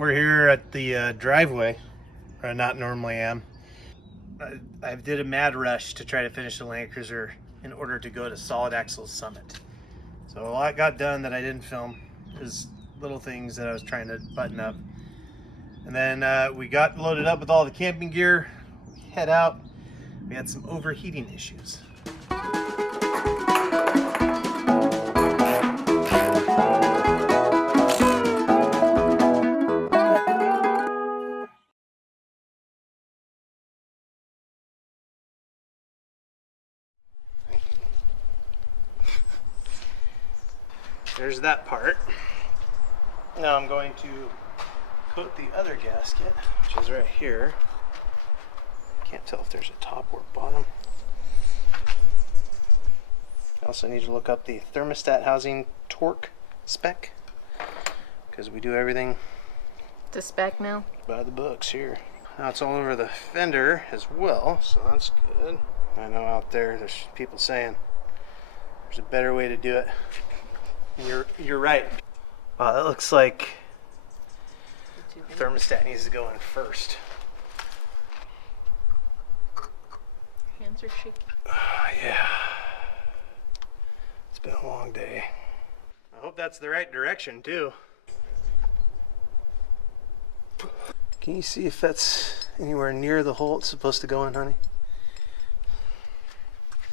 We're here at the driveway, where I not normally am. I did a mad rush to try to finish the Land Cruiser in order to go to Solid Axle's Summit. So a lot got done that I didn't film. There's little things that I was trying to button up. And then we got loaded up with all the camping gear. We head out. We had some overheating issues. There's that part. Now I'm going to coat the other gasket, which is right here. Can't tell if there's a top or bottom. I also need to look up the thermostat housing torque spec, because we do everything The spec now? by the books here. Now it's all over the fender as well, so that's good. I know out there's people saying there's a better way to do it. And you're right. Wow, that looks like the thermostat needs to go in first. Hands are shaky. Yeah. It's been a long day. I hope that's the right direction too. Can you see if that's anywhere near the hole it's supposed to go in, honey?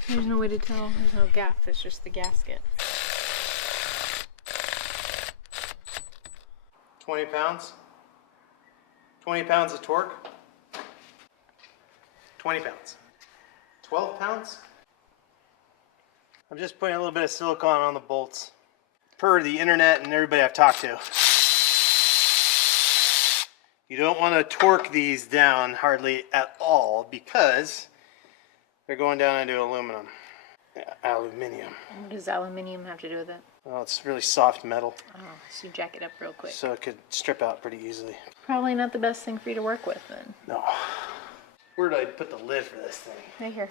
There's no way to tell. There's no gap. It's just the gasket. 20 pounds? 20 pounds of torque? 20 pounds. 12 pounds? I'm just putting a little bit of silicone on the bolts. Per the internet and everybody I've talked to, you don't want to torque these down hardly at all because they're going down into aluminum. Aluminium. What does aluminium have to do with it? Well, it's really soft metal, Oh, so you jack it up real quick. so it could strip out pretty easily. Probably not the best thing for you to work with then. No. Where did I put the lid for this thing? Right here.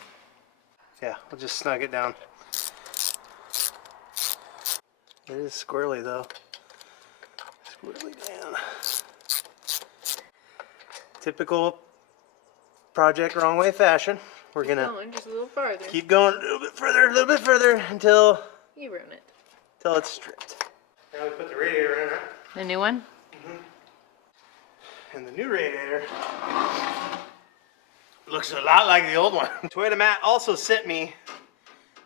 Yeah, I'll just snug it down. It is squirrely though. Squirrely down. Typical project wrong way fashion. We're gonna Going just a little farther. keep going a little bit further until You ruin it. it's stripped. Now we put the radiator in it. The new one? And the new radiator looks a lot like the old one. Toyota Matt also sent me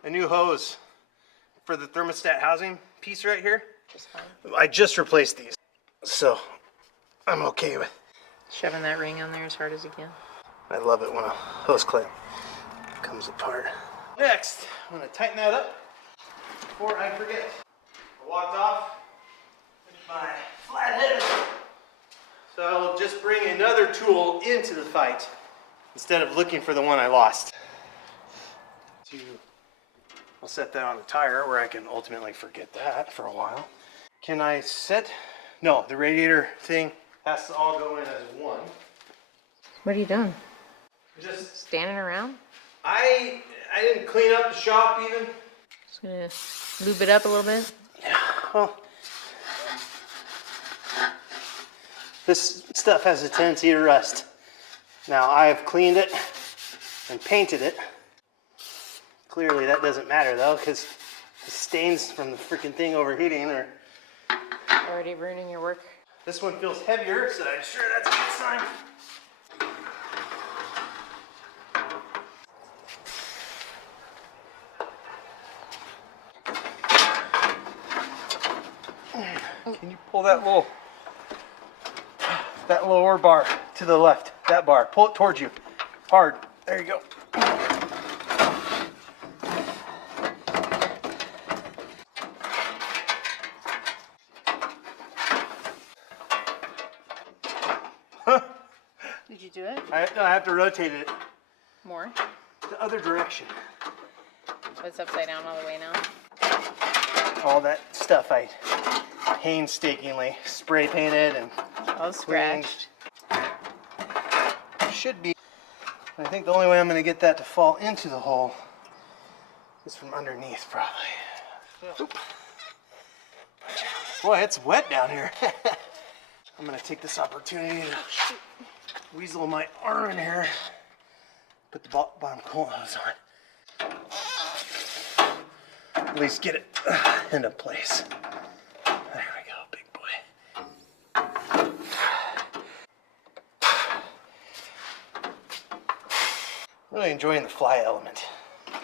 a new hose for the thermostat housing piece right here. Just fine. I just replaced these, so I'm okay with. Shoving that ring on there as hard as you can. I love it when a hose clamp comes apart. Next, I'm gonna tighten that up before I forget. I walked off with my flathead, so I'll just bring another tool into the fight instead of looking for the one I lost. I'll set that on the tire where I can ultimately forget that for a while. Can I set? No, the radiator thing has to all go in as one. What are you doing? Just Standing around? I didn't clean up the shop even. Just gonna lube it up a little bit. Yeah, well, this stuff has a tendency to rust. Now I have cleaned it and painted it. Clearly that doesn't matter though, because the stains from the freaking thing overheating are. Already ruining your work. This one feels heavier, so I'm sure that's a good sign. Can you pull that lower bar to the left? That bar. Pull it towards you. Hard. There you go. Did you do it? I have to rotate it More? the other direction. So it's upside down all the way now? All that stuff I painstakingly spray painted and All scratched. should be. I think the only way I'm going to get that to fall into the hole is from underneath, probably. Oop. Boy, it's wet down here. I'm gonna take this opportunity to weasel my arm in here. Put the bottom coolant hose on. At least get it into place. There we go, big boy. Really enjoying the fly element.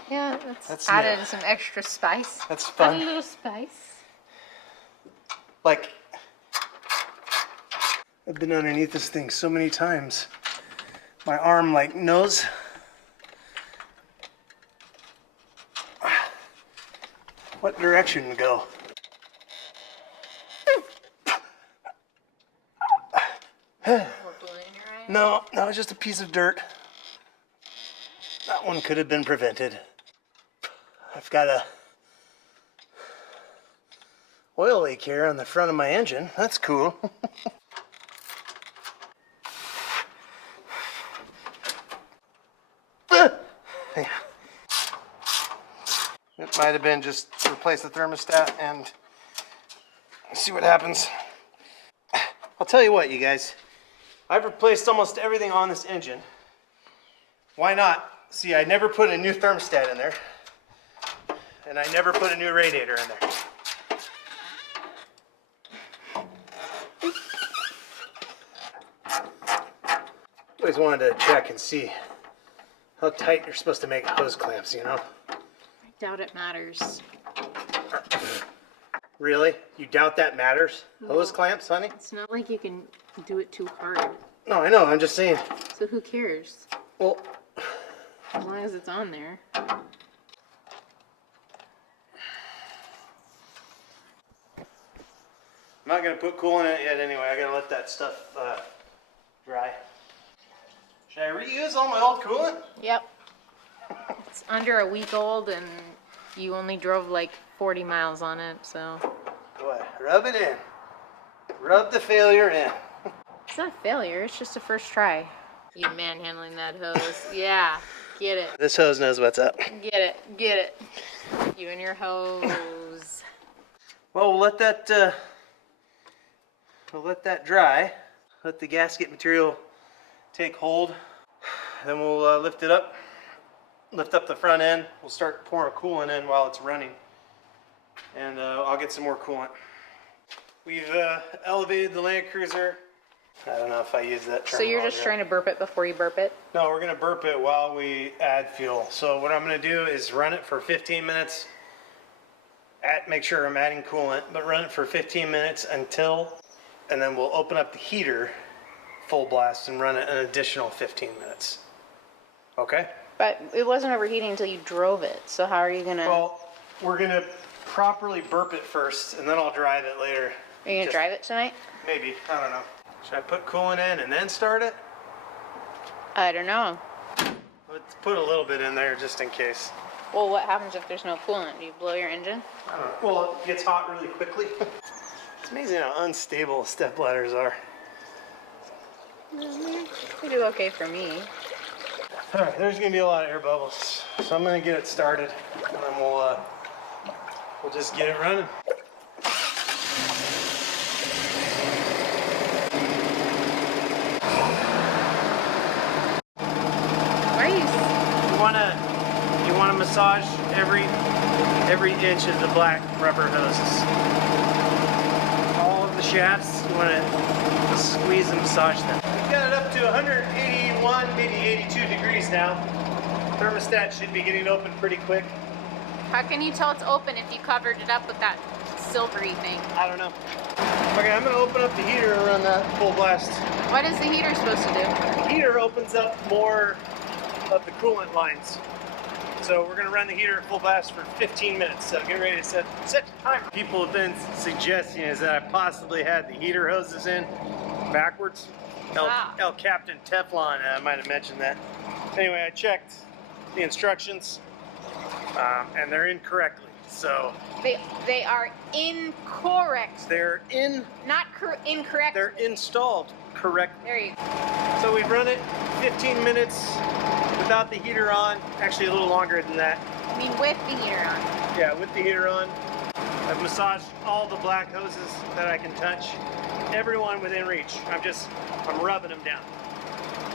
Yeah, That's added new. some extra spice. That's fun. Add a little spice. Like, I've been underneath this thing so many times. My arm like knows what direction to go. No, that was just a piece of dirt. That one could have been prevented. I've got a oil leak here on the front of my engine. That's cool. Yeah. It might have been just replace the thermostat and see what happens. I'll tell you what, you guys. I've replaced almost everything on this engine. Why not? See, I never put a new thermostat in there. And I never put a new radiator in there. Always wanted to check and see how tight you're supposed to make hose clamps, you know? I doubt it matters. Really? You doubt that matters? Hose clamps, honey? It's not like you can do it too hard. No, I know. I'm just saying. So who cares? Well, As long as it's on there. I'm not going to put coolant in it yet anyway. I got to let that stuff dry. Should I reuse all my old coolant? Yep. It's under a week old and you only drove like 40 miles on it, so. What? Rub it in. Rub the failure in. It's not a failure, it's just a first try. You manhandling that hose. Yeah, get it. This hose knows what's up. Get it, get it. You and your hose. Well, we'll let that dry. Let the gasket material take hold. Then we'll lift it up. Lift up the front end. We'll start pouring coolant in while it's running. And I'll get some more coolant. We've elevated the Land Cruiser. I don't know if I use that term. So you're just trying to burp it before you burp it? No, we're going to burp it while we add fuel. So what I'm going to do is run it for 15 minutes. Make sure I'm adding coolant, but run it for 15 minutes until, and then we'll open up the heater full blast and run it an additional 15 minutes. Okay? But it wasn't overheating until you drove it, so how are you gonna... Well, we're going to properly burp it first, and then I'll drive it later. Are you gonna drive it tonight? Maybe. I don't know. Should I put coolant in and then start it? I don't know. Let's put a little bit in there just in case. Well, what happens if there's no coolant? Do you blow your engine? I don't know. Well, it gets hot really quickly. It's amazing how unstable step ladders are. They do okay for me. All right, there's gonna be a lot of air bubbles, so I'm gonna get it started, and then we'll just get it running. Why are you... You wanna massage every inch of the black rubber hoses. All of the shafts, you wanna squeeze and massage them. We've got it up to 181, maybe 82 degrees now. Thermostat should be getting open pretty quick. How can you tell it's open if you covered it up with that silvery thing? I don't know. Okay, I'm gonna open up the heater and run that full blast. What is the heater supposed to do? The heater opens up more of the coolant lines. So we're gonna run the heater at full blast for 15 minutes. So get ready to set the timer. People have been suggesting is that I possibly had the heater hoses in backwards. El Captain Teflon, I might have mentioned that. Anyway, I checked the instructions and they're incorrectly. So They are incorrect. they're Incorrect. They're installed correctly. There you go. So we've run it 15 minutes without the heater on. Actually, a little longer than that. I mean, with the heater on. Yeah, with the heater on. I've massaged all the black hoses that I can touch. everyone within reach. I'm rubbing them down.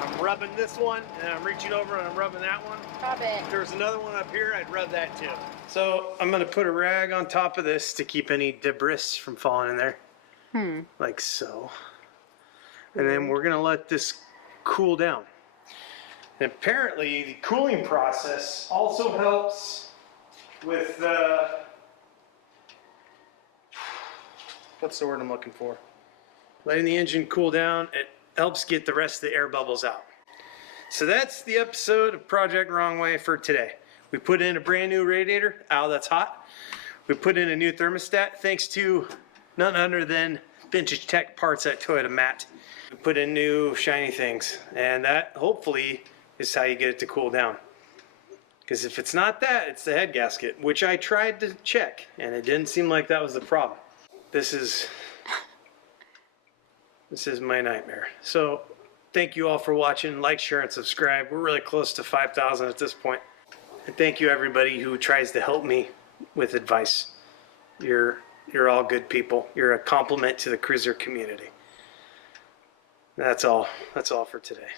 I'm rubbing this one, and I'm reaching over and I'm rubbing that one. Rub it. If there was another one up here, I'd rub that too. So I'm gonna put a rag on top of this to keep any debris from falling in there. Like so. And then we're gonna let this cool down. And apparently the cooling process also helps with what's the word I'm looking for? Letting the engine cool down. It helps get the rest of the air bubbles out. So that's the episode of Project Wrong Way for today. We put in a brand new radiator. Ow, that's hot. We put in a new thermostat thanks to none other than VintageTeqParts at Toyota Matt. We put in new shiny things, and that hopefully is how you get it to cool down. Because if it's not that, it's the head gasket, which I tried to check, and it didn't seem like that was the problem. This is my nightmare. So thank you all for watching. Like, share, and subscribe. We're really close to 5,000 at this point. And thank you everybody who tries to help me with advice. You're all good people. You're a compliment to the cruiser community. That's all for today.